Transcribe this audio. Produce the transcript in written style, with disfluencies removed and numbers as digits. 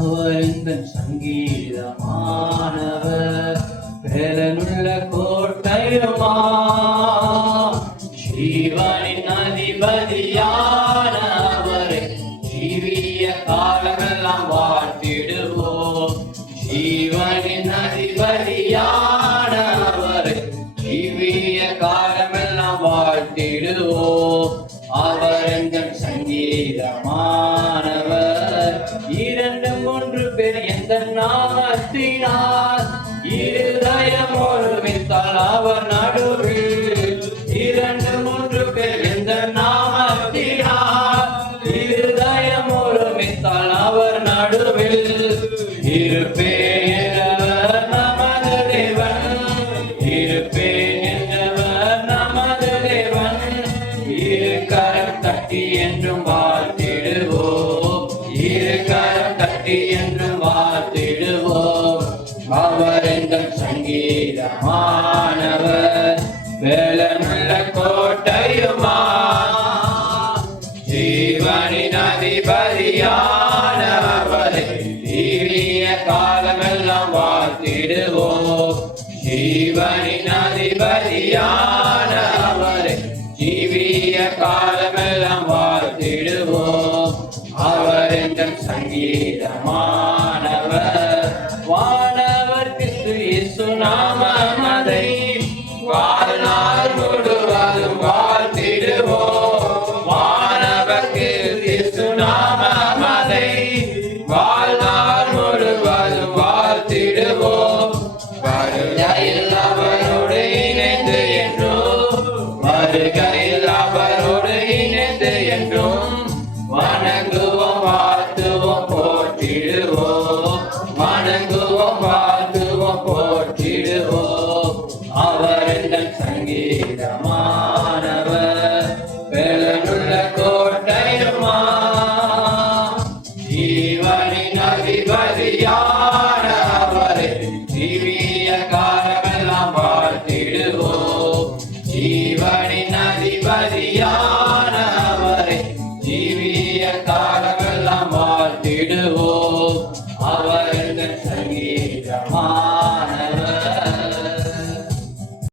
அவர் இந்த சங்கீதமானவர், வேலனுள்ள கோட்டையுமா, ஜீவனின் அதிபதியானவரை ஜீவிய காலமெல்லாம் வாழ்த்திடுவோம். ஜீவனின் அதிபதியானவரை ஜீவிய காலமெல்லாம் வாழ்த்திடுவோம். அவர் எங்கள் சங்கீதமானவர், இரண்டு மூன்று பேர் எந்த நாமத்தினார் இருதயம் ஒருமித்தால் அவர் நடுவில். இரண்டு மூன்று பேர் எந்த நாமத்தினார் இருதயம் ஒருமித்தால் அவர் நடுவில். இருப்பேன் என்றவர் நமது தேவன், இருப்பேன் என்றவர் நமது தேவன். இரு கரம் தட்டி என்றும் வாழ்த்திடுவோம், இரு கரம் தட்டி என்றும் வாழ்த்திடுவோம். அவர் எங்கள் சங்கீதமானவர், வேலனுள்ள கோட்டையுமா, ஜீவனின் அதிபதியானவரை ஜீவிய காலமெல்லாம் வாழ்த்திடுவோம். ஜீவனின் அதிபதியானவரை ஜீவிய காலமெல்லாம் வாழ்த்திடுவோம். அவர் எங்கள் சங்கீதமானவர், வானவர் கிறிஸ்து இயேசு நாமமதை வாழ்நாள் முழுவதும் வாழ்த்திடுவோம். வானவர் கிறிஸ்து இயேசு நாமமதை வாழ்நாள் முழுவதும் வாழ்த்திடுவோம். வருகையில் அவரோடு இணைந்து என்றும், வருகையில் அவரோடு இணைந்து என்றும் வணங்குவோம், வாழ்த்துவோம், போற்றிடுவோம். வணங்குவோம், வாழ்த்துவோம், போற்றிடுவோம். அவர் எங்கள் சங்கீதமானவர், வேலனுள்ள கோட்டையுமா, ஜீவனின் அதிபதி